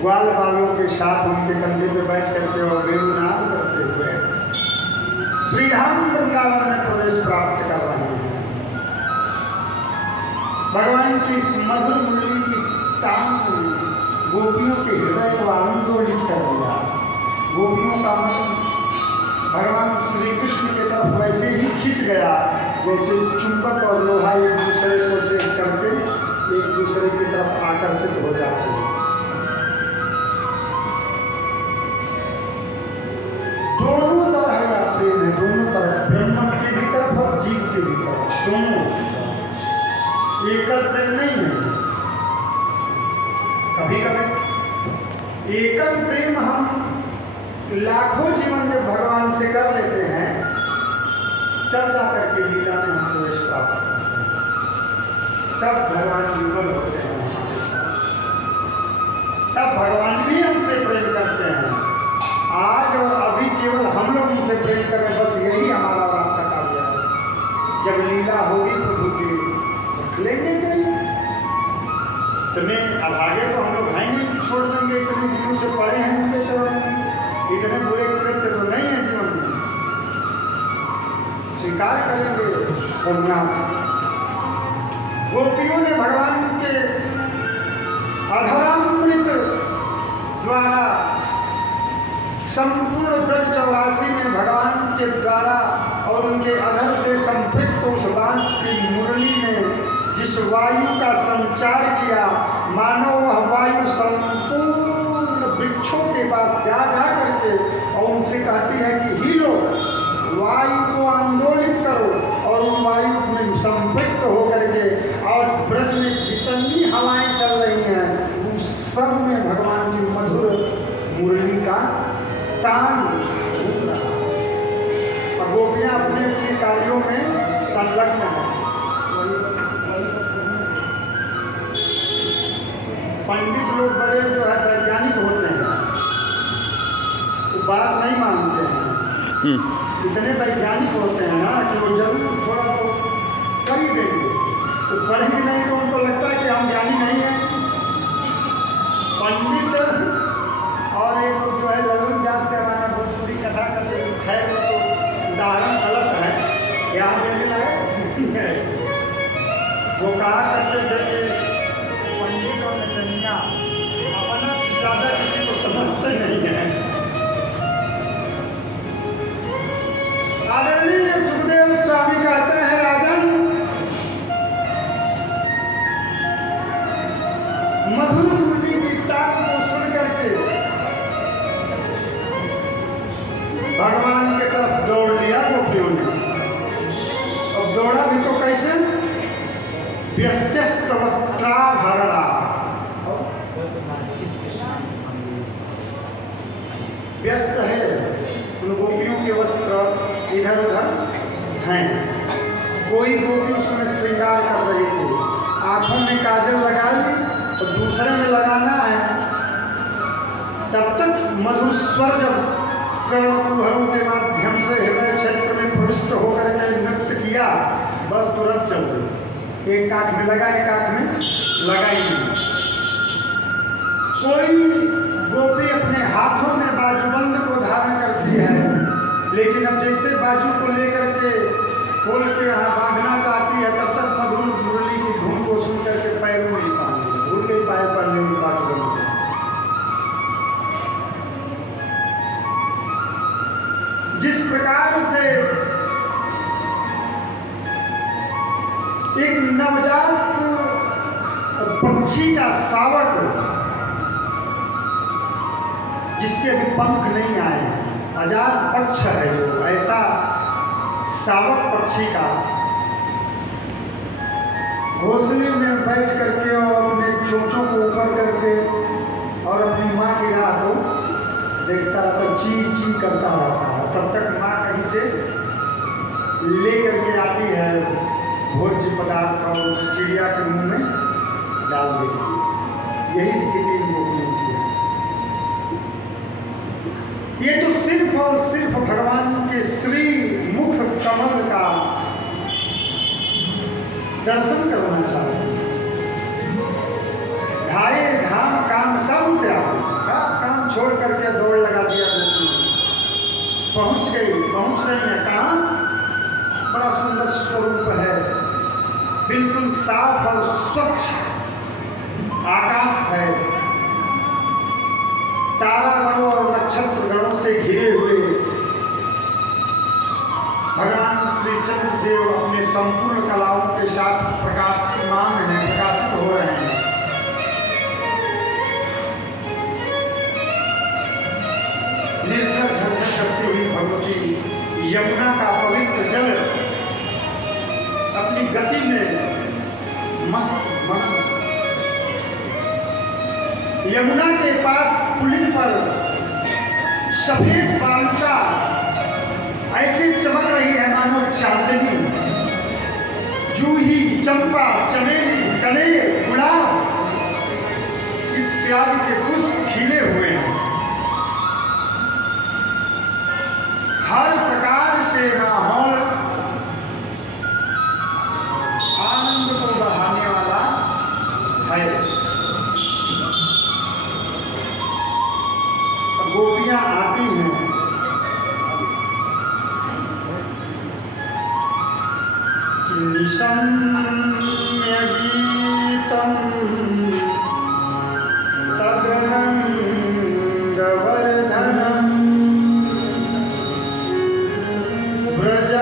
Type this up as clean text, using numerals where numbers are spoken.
ग्वाल बालों के साथ उनके कंधे पे बैठ करके और वेणुनाद करते हुए श्री राम वृंदावन में प्रवेश प्राप्त कर रहे हैं। भगवान की इस मधुर मुरली की तान गोपियों के हृदय को आंदोलित कर दिया। गोपियों का मन भगवान श्री कृष्ण की तरफ वैसे ही खिंच गया जैसे चुंबक और लोहा एक दूसरे को देख करके एक दूसरे की तरफ आकर्षित हो जाते हैं। दोनों तरह का प्रेम है, दोनों तरफ, ब्रह्म के भी तरफ और जीव के भी तरफ, दोनों। एकल प्रेम नहीं है। कभी कभी एकल प्रेम हम लाखों जीवन जब भगवान से कर लेते हैं तब जाकर के लीला में हम प्रवेश प्राप्त करते हैं, तब भगवान निर्मल होते हैं हमारे साथ, तब भगवान भी हमसे प्रेम करते हैं। आज और अभी केवल हम लोग उनसे प्रेम करें, बस यही हमारा और आपका कार्य है। जब लीला होगी प्रभु की रख लेंगे कहीं, तुम्हें अब आगे तो हम लोग हैं नहीं छोड़ देंगे, इतने दिनों से पड़े हैं उनके चरणों में, इतने बुरे कृत्य तो नहीं है जीवन में, स्वीकार करेंगे रघुनाथ। गोपियों ने भगवान के अधरामृत द्वारा संपूर्ण ब्रज 84 में भगवान के द्वारा और उनके अधर से संपृक्त उस बांस की मुरली ने जिस वायु का संचार किया, मानो वह वायु संपूर्ण वृक्षों के पास जा करके और उनसे कहती है कि हिलो, वायु को आंदोलित करो, और उन वायु में संपृक्त होकर के और ब्रज में जितनी हवाएं चल रही हैं उन सब में भगवान की मधुर मुरली का तान घूम रहा है। और गोपियां अपने अपने कार्यों में संलग्न हैं। पंडित लोग बड़े जो है वैज्ञानिक होते हैं, वो बात नहीं मानते हैं। इतने वैज्ञानिक होते हैं ना कि वो जरूर थोड़ा बहुत कर ही देंगे, तो पढ़ेंगे नहीं तो उनको लगता है कि हम ज्ञानी नहीं हैं। पंडित और एक जो है ललन व्यास का गाना भोजपुरी कथा करते हैं, खैर वो तो उदाहरण गलत है, ज्ञान देने लायक है। वो कहा करते थे कि पंडित और नचनिया अपना ज़्यादा किसी को समझते नहीं है। आदरणीय सुखदेव स्वामी कहते हैं, राजन, मधुर मुरली की तान को सुन करके भगवान के तरफ दौड़ लिया गोपियों ने। अब दौड़ा भी तो कैसे? व्यस्त वस्त्राभरणा, व्यस्त है, उन गोपियों के वस्त्र इधर उधर हैं। कोई गोपी उस समय श्रृंगार कर रही थी, आंखों में काजल लगा ली और दूसरे में लगाना है। तब तक मधुर स्वर जब कर्णकुहरों के माध्यम से हृदय क्षेत्र में प्रविष्ट होकर के नृत्य किया, बस तुरंत चल गई। एक आंख में लगा, एक आंख में लगा ही नहीं। कोई गोपी अपने हाथों में बाजूबंद को धारण करती है, लेकिन अब जैसे बाजू को लेकर के खोल के यहाँ बांधना चाहती है, तब तक मधुर मुरली की धुन को सुन करके पैरों में ही बांध दी, भूल गई पैर पड़ने की बाजूबंद। जिस प्रकार से एक नवजात पक्षी का शावक जिसके भी पंख नहीं आए हैं, आजाद पक्ष है जो, ऐसा शावक पक्षी का घोंसले में बैठ करके और अपने चोंचों को ऊपर करके और अपनी माँ की राह को देखता रहता, ची ची करता रहता है। तब तक माँ कहीं से ले करके आती है भोज्य पदार्थ और उस चिड़िया के मुंह में डाल देती है। यही स्थिति इन गोपियों की है। ये तो सिर्फ और सिर्फ भगवान के श्री मुख कमल का दर्शन करना चाहते हैं। धाये धाम काम सब त्याग, काम छोड़ करके दौड़ लगा दिया गोपी। पहुंच रही है कहाँ? बड़ा सुंदर स्वरूप है, बिल्कुल साफ और स्वच्छ आकाश है, तारागणों और नक्षत्र गणों से घिरे हुए भगवान श्री चंद्रदेव अपने संपूर्ण कलाओं के साथ प्रकाशमान हैं, प्रकाशित हो रहे हैं। निर्झर झरझर करती हुई भगवती यमुना का पवित्र जल अपनी गति में मस्त मगन। यमुना के पास पुलिन पर सफेद बालुका ऐसे चमक रही है मानो चांदनी। जूही, चंपा, चमेली, कनेर, गुलाब इत्यादि के पुष्प खिले हुए हैं। हर प्रकार से माहौल आनंद को बढ़ाने वाला है। गोपियां आती हैं, निशम्य गीतम तदनंदवर्धनम व्रज